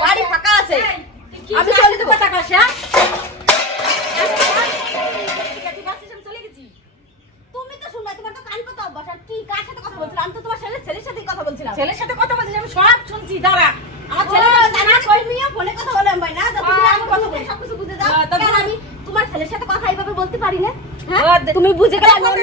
বাড়ি ফাঁকা আছে। আমি চলে দেবো টাকা আসা তুমি ছেলের সাথে কথা বলছিস আমি সব শুনছি দাঁড়া। আমার ছেলে কই ফোনে কথা ভাই না? কথা বলে বুঝে দাও হ্যাঁ, আমি তোমার ছেলের সাথে কথা এইভাবে বলতে পারি না? হ্যাঁ? হ্যাঁ, তুমি বুঝে গেলে আমি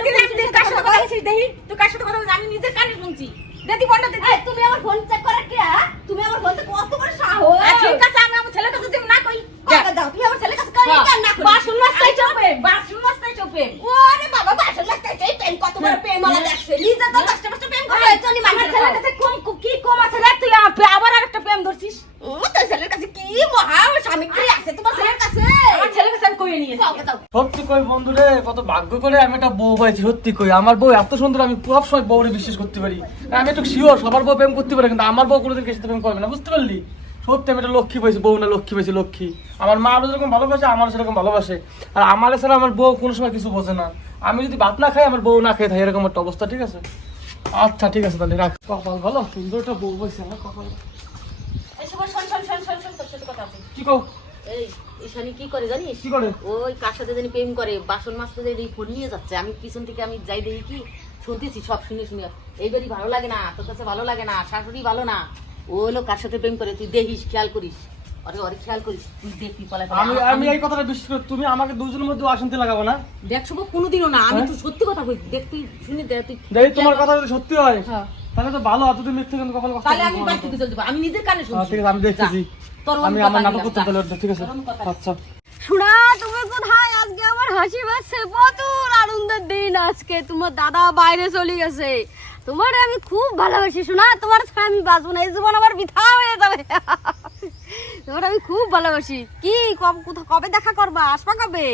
কার সাথে কথা বলছিস দেখি তুই কার সাথে কথা বলছিস আমি নিজের কানে শুনছি। দেখি ফোনটা দিদি। তুমি আমার ফোন চেক করার কি হ্যাঁ? তুমি আমার ফোন থেকে কত করে সাহস। ঠিক আছে আমি আমার ছেলের কাছে তুমি না কই যাও দাও তুমি আমার ছেলের কাছে কই না করি। বাসন মাছটাই চোপে বাসন মাস্তাই চোপে। ওরে বাবা বাসন মাছটা এই পেন কত বড় পেন মালা দেখছে নিজে তো দশটা পাঁচটা পেন করে চলি আমার মানুষের ছেলের কাছে কম কি কম আছে রে তুই আমার পে- আবার আরেকটা প্রেম ধরছিস তোর ছেলের কাছে কি মহা সামগ্রী আছে তোমার ছেলের কাছে আমার ছেলের কাছে আমি কইয়ে নিয়েছি দাও, দাও। সত্যি কই বন্ধু রে কত ভাগ্য করে আমি একটা বউ পাইছি সত্যি কই। আমার বউ এত সুন্দর আমি সব সময় বউরে বিশ্বাস করতে পারি। আমি একটু শিওর সবার বউ প্রেম করতে পারে কিন্তু আমার বউ কোনোদিন কাছে প্রেম করবে না বুঝতে পারলি? সত্যি আমি একটা লক্ষ্মী পাইছি বউ না লক্ষ্মী পাইছি লক্ষ্মী। আমার মা আরও যেরকম ভালোবাসে আমারও সেরকম ভালোবাসে। আর আমার ছাড়া আমার বউ কোনো সময় কিছু বোঝে না। আমি যদি ভাত না খাই আমার বউ না খাই থাকে এরকম একটা অবস্থা ঠিক আছে? আচ্ছা ঠিক আছে তাহলে রাখ। কপাল ভালো সুন্দর একটা বউ পাইছি আমার কপাল। কি কও? এই ঈশানি কি করে জানিস? কি করে? ওই কার সাথে জানি প্রেম করে বাসন দেখি ফোন নিয়ে যাচ্ছে। আমি পিছন থেকে আমি যাই দেখি কি শুনতেছি সব শুনে শুনে। এইবারই ভালো লাগে না তোর কাছে ভালো লাগে না শাশুড়ি ভালো না। ও হলো কার সাথে প্রেম করে তুই দেখিস খেয়াল করিস। আরে অরে খেয়াল করিস তুই দেখবি পলায় আমি আমি এই কথাটা বিশ্বাস করি তুমি আমাকে দুজনের মধ্যে অশান্তি লাগাবো না। দেখ শুভ কোনোদিনও না আমি হ্যাঁ? তো সত্যি কথা বলছি দেখ তুই শুনে দেখ তুই যদি তোমার কথা যদি সত্যি হয় হ্যাঁ। তাহলে তো ভালো মিথ্যে কিন্তু কপাল কষ্ট তাহলে আমি তোমার বাড়ি থেকে চলতে পারব। আমি নিজের কানে হ্যাঁ, শুনছি ঠিক আছে আমি দেখতেছি। যা। আমি আমার নাটক করতে ঠিক আছে। আচ্ছা। শোনা তুমি কোথায়? আজকে আমার হাসি পাচ্ছে প্রচুর আনন্দের দিন আজকে। তোমার দাদা বাইরে চলে গেছে। তোমার আমি খুব ভালোবাসি। শোনা তোমার ছাড়া আমি বাঁচবো না। এই জীবন আমার বৃথা হয়ে যাবে। তোমার আমি খুব ভালোবাসি। কি কবে দেখা করবা? আসবা কবে?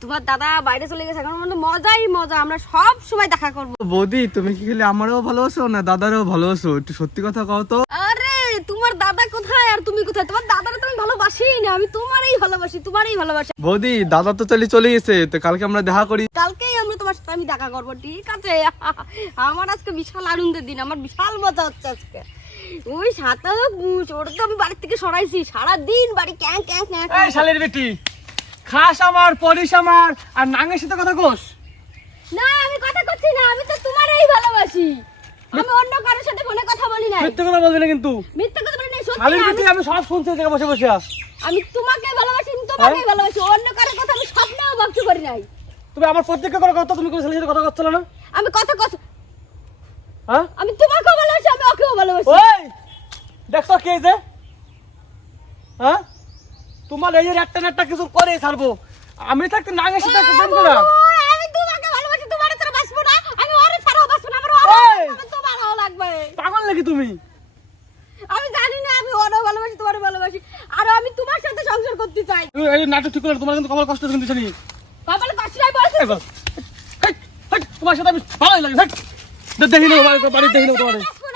তোমার দাদা বাইরে চলে গেছে। এখন মানে মজাই মজা। আমরা সব সময় দেখা করব। বৌদি তুমি কি খালি আমারও ভালোবাসো না দাদারও ভালোবাসো? একটু সত্যি কথা কও তো। আরে তোমার দাদা কোথায় আর তুমি কোথায়? তোমার দাদারা তো আমি ভালোবাসি না আমি তোমারই ভালোবাসি তোমারই ভালোবাসি। বৌদি দাদা তো চলে চলে গেছে তো কালকে আমরা দেখা করি। কালকেই আমরা তোমার সাথে আমি দেখা করব ঠিক আছে? আমার আজকে বিশাল আনন্দের দিন আমার বিশাল মজা হচ্ছে আজকে। ওই সাতা ওটা তো আমি বাড়ির থেকে সরাইছি সারা দিন বাড়ি ক্যাং ক্যাং ক্যাং ক্যাং। এই শালের বেটি খাস আমার পরিস আমার আর নাঙ্গের সাথে কথা কোস। না আমি কথা করছি না আমি তো তোমারই ভালোবাসি। আমি অন্য কারোর সাথে ফোনে কথা বলি না মিথ্যে কথা বলবি না কিন্তু। মিথ্যা কথা বলি না সত্যি আমি আমি সব শুনছি বসে বসে আমি তোমাকে ভালোবাসি তোমাকে? ভালোবাসি অন্য কারও কথা আমি স্বপ্নেও ভাবতে পারি নাই। তুমি আমার প্রত্যেককে করে কথা তুমি কোনো ছেলের কথা করছিল না? আমি কথা কথা হ্যাঁ? আমি তোমাকেও ভালোবাসি আমি ওকেও ভালোবাসি। ওই! দেখছ কে যে? হ্যাঁ? তোমার এই যে একটা না একটা কিছু করে ছাড়বো। আমি থাকতে সাথে একটা প্রেম করা। ওই, আমি তোমাকে ভালোবাসি তোমার ছাড়া বাঁচবো না। আমি ওরে ছাড়াও বাঁচবো না আমার ওরে ওই! লাগবে, তোমারও লাগবে। পাগল নাকি তুমি? আমি জানি না আমি ওরও ভালোবাসি তোমারও ভালোবাসি। আর আমি তোমার সাথে সংসার করতে চাই। এই নাটক ঠিক করে তোমার কিন্তু কপাল কষ্ট কিন্তু জানি। কপালে কষ্ট নাই বলছি তোমার সাথে আমি ভালোই লাগে দেখি বাড়ি দেখি তোমার। তুই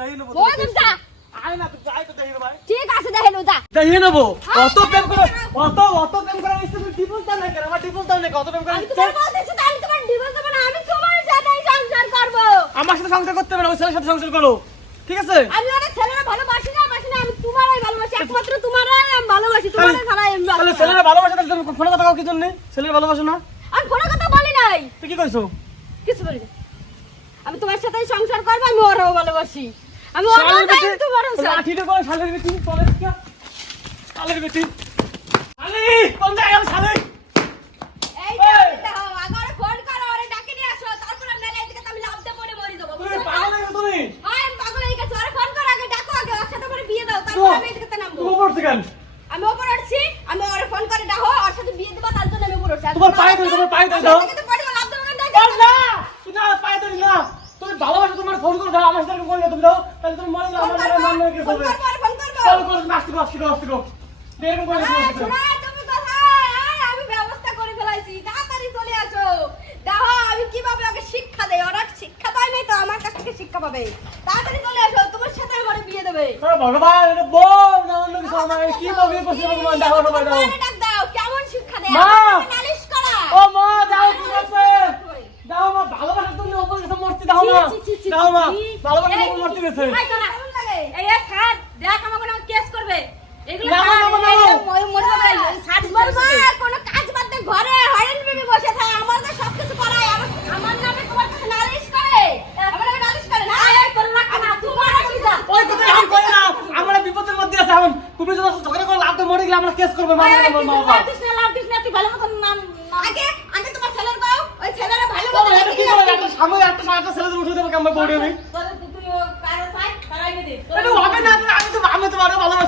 দেখি নেব। ঠিক আছে দেখে নো যা। নেব? অত প্রেম করে অত অত প্রেম করে ডিভোর্স দাও না কেন? আমার ডিভোর্স দাও না কেন? প্রেম করে আমি এসেছে। তোমার বলতেছি তো আমি তোমার ডিভোর্স দেবো না আমি তোমার সাথেই সংসার করব আমার সাথে সংসার করতে ওই ছেলের সাথে সংসার করো। ঠিক আছে? আমি অনেক ছেলেরা ভালোবাসি না বাসি না আমি তোমারই ভালোবাসি একমাত্র তোমারই আমি ভালোবাসি তোমার ছাড়া আমি তাহলে ছেলেরা ভালোবাসে তাহলে তুমি ফোনে কথা কাও কি জন্য? ছেলের ভালোবাসো না? আমি কোনো কথা বলি নাই। তুই কি কইছো? কিছু বলি। আমি তোমার সাথেই সংসার করব আমি ওরও ভালোবাসি। আমি ওরও শালের তোমারও চাই লাঠিটা করে শালের বেটি চলে কি শালের বেটি। শালি কোন জায়গায় গেল শালি এই যে এই! দাও, আগরে ফোন করো, ওরে ডাকে নিয়ে আসো, তারপর আমি নাহলে এদিকে তো আমি লাফ দিয়ে পড়ে মরে যাব, তুমি বুঝছ? পাগল নাকি তুমি হয়, আমি পাগল হয়ে গেছি, ওরে ফোন করো আগে, ডাকো আগে, ওর সাথে আমার বিয়ে দাও, তারপর তো- আমি এদিকে তো নামবো। তুমি পড়তে কেন আমি ওপরে উঠছি, আমি ওরে ফোন করে ডাকো, ওর সাথে বিয়ে দিবা, তার জন্য আমি ওপরে উঠছি। আর তোমার পায়ে ধরি, তোমার পায়ে ধরি আমি দাও। এদিকে তো পড়ে গেলাম, লাফ দিয়ে পড়ে ও গেলাম। না তুমি না পায়ে ধরি না তুমি ভালোবাসো তোমার ফোন করে দাও আমার সাথে করে তুমি দাও তাহলে তুমি ফোন আমার নাম নাম কি ফোন হবে করব, ওরে ফোন করব। চল করে নাস্তি নাস্তি নাস্তি গো এরকম করে শোনো, তুমি কোথায়? এই, আমি ব্যবস্থা করে ফেলাইছি, তাড়াতাড়ি চলে আসো। দেখো, আমি কীভাবে ওকে শিক্ষা দেই, ওরা শিক্ষা পায় নাই তো, আমার কাছ থেকে শিক্ষা পাবে। তাড়াতাড়ি চলে আসো, তোমার সাথে আমার বিয়ে দেবে আরে ভগবান এটা বল না অন্য কিছু আমার কি ভাবে করছে ভগবান দাও না দাও দাও, কেমন শিক্ষা দেয়? মা! নালিশ করা। ও মা দাও দাও মা ভালোবাসার জন্য ওপর কাছে মরতে দাও মা দাও মা ছি। ভালোবাসা মারতে গেছে এই দাঁড়া। এই, এই, দেখ আমাকে না কেস করবে এগুলো নামো, ছাড়। নামো, এই, মরে- মরে যাবে। এই, ছাড়, তোমার ছাড়, মা ছাড়। কোনো কাজ বাদ দিয়ে ঘরে হরেন বেবি বসে থাকে আমার তো সবকিছু করায় আমার আমার নামে তোমার কাছে নালিশ করে আমার নামে নালিশ করে না এই, তোর নাক কানা, তুই মারা গেলি যা। ওই কথা এখন কই না আমরা বিপদের মধ্যে আছে এখন তুমি যদি ঝগড়া করে লাভ মরে গেলে আমরা কেস করব মা মা লাভ দিস না, লাভ দিস না, তুই ভালো মতন নাম- নাম- আগে আগে তোমার ছেলের বউ ওই ছেলেরা ভালো বাবা, মতো এটা কি করে একটা একটা ছেলেদের উঠে দেবো কেমন বউরে আমি। তোর- আমি তো আমি তো আমি তো আমি আমি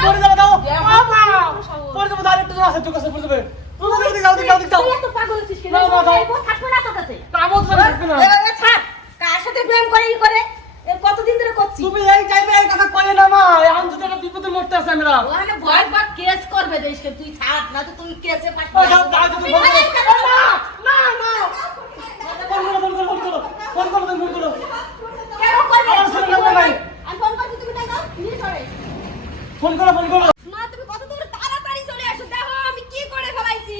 আমি যাও যাও যাও পাগল কাছে। কামও তো থাকবে না। এ, ছাড়। কার সাথে প্রেম করে ই করে? এ কতদিন ধরে করছি? তুমি এই টাইমে এই কথা কইলে না মা এখন একটা বিপদে মরতে আছে আমরা। ওখানে ভয় পাক কেস করবে দেশকে। তুই ছাড় না তো তুই কেসে বলো না না না। ফোন করো ফোন করো ফোন করো ফোন করো ফোন করো। কেন করবে? আমি ফোন করছি তুমি নিয়ে ফোন করো ফোন করো মা তুমি কত দূর তাড়াতাড়ি চলে আসো দেখো আমি কি করে ফেলাইছি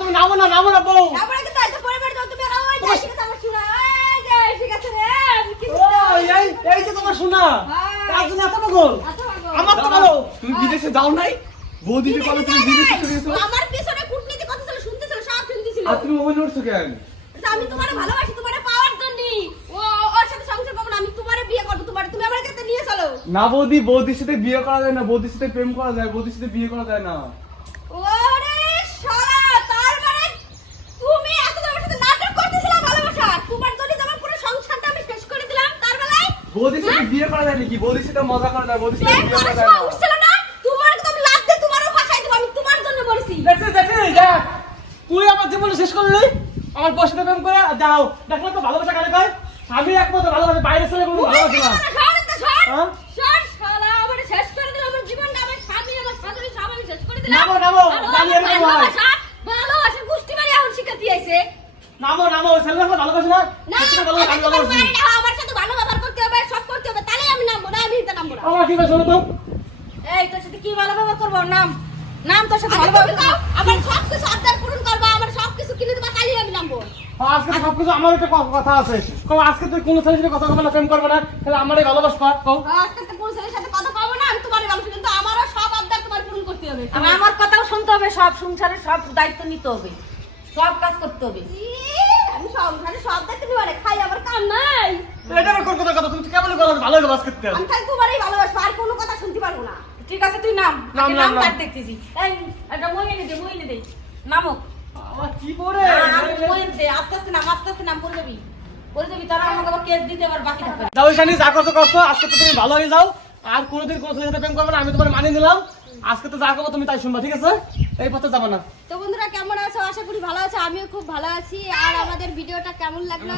তুমি নামো না নামো না বউ। তারপরে কিন্তু আজকে পরে পরে তুমি আর ওই যে ঠিক আছে আমার শুনা এই যে ঠিক আছে রে আমি কি ও এই এই যে তোমার শোনা তার জন্য এত বগল আমার তো ভালো। তুমি বিদেশে যাও নাই? বৌদিকে বলো তুমি বিদেশে চলে গেছো। আমার পিছনে কূটনীতি কথা ছিল শুনতেছিল সব শুনতেছিল। আর তুমি মোবাইল উঠছো কেন? আমি তোমারে ভালোবাসি তোমারে পাওয়ার জন্য ও ওর সাথে সংসার করব না আমি তোমারে বিয়ে করব তোমারে তুমি আমার কাছে নিয়ে চলো। না বৌদি বৌদির সাথে বিয়ে করা যায় না বৌদির সাথে প্রেম করা যায় বৌদির সাথে বিয়ে করা যায় না ওরে শালা তার মানে তুমি এত আমার সাথে নাটক করতেছিলা ভালোবাসা তোমার জন্য আমার পুরো সংসারটা আমি শেষ করে দিলাম তার বেলায় বৌদির সাথে বিয়ে করা যায় নাকি? বৌদির সাথে মজা করা যায় বৌদির সাথে বিয়ে করা যায় না উঠছিল না? তোমার একদম লাভ দিয়ে তোমারও ফাঁসাই দেবো আমি তোমার জন্য বলছি। দেখছিস দেখছিস? দেখ তুই আমার জীবন শেষ করলি আমার বসে প্রেম করে যাও দেখলে তো ভালোবাসা কানে কয় আমি একমাত্র ভালোবাসি বাইরে ছেলে কোনো ভালোবাসি না। হ্যাঁ? করে করে নামো, নামো, ও নামি। ভালোবাসা গুষ্টি মারি এখন শিখাতে আইছে নামো নামো ছেলে ভালোবাসি না? না ভালোবাসি মায়ের না, আমার সাথে ভালো ব্যবহার করতে হবে সব করতে হবে তাহলে আমি নামবো না আমি এটা নামবো না আমার কি শোনো তো। এই তোর সাথে কি ভালো ব্যবহার করব? নাম নাম তোর সাথে ভালো ব্যবহার আমার সব কিছু আবদার পূরণ করবা আমার সব কিছু কিনে দেবা তাহলে আমি নামবো আজকে তো সবকিছু আমার একটা কথা আছে। কও আজকে তুই কোনো ছেলের সাথে কথা বলবে না প্রেম করবে না? তাহলে আমার এই ভালোবাসবা কও আজকে তো পুলিশের সাথে কথা পাবো না আমি তোমার ভালোবাসি কিন্তু আমারও সব আবদার তোমার পূরণ করতে হবে। আর আমার কথাও শুনতে হবে সব সংসারের সব দায়িত্ব নিতে হবে সব কাজ করতে হবে। আমি সংসারে সব নিবারে খাই আমার কাম নাই। এটা আমার কোন কথা কথা তুমি কেমন ভালো হবে আজকে তে। আমি খালি তোমারই ভালোবাসবো আর কোনো কথা শুনতে পারব না। ঠিক আছে তুই নাম নাম, নাম, দেখতেছি। এই এনে দে মই এনে দে। নামো। আমার কি এনে দে আস্তে আস্তে নাম আস্তে আস্তে নাম পড়ে যাবি। পড়ে যাবি তারা আমাকে আবার কেস দিতে আবার বাকি থাকবে যাও এখানে যা করছ করছ আজকে তো তুমি ভালো হয়ে যাও। আর কোনোদিন কোনো সাথে প্রেম করবে না আমি তোমার মানিয়ে নিলাম। আজকে তো যা করব তুমি তাই শুনবা ঠিক আছে? এই পথে যাব না। তো বন্ধুরা, কেমন আছো? আশা করি ভালো আছো, আমিও খুব ভালো আছি। আর আমাদের ভিডিওটা কেমন লাগল?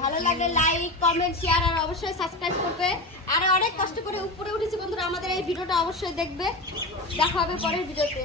ভালো লাগলে লাইক কমেন্ট শেয়ার আর অবশ্যই সাবস্ক্রাইব করবে। আর অনেক কষ্ট করে উপরে উঠেছি বন্ধুরা, আমাদের এই ভিডিওটা অবশ্যই দেখবে। দেখা হবে পরের ভিডিওতে।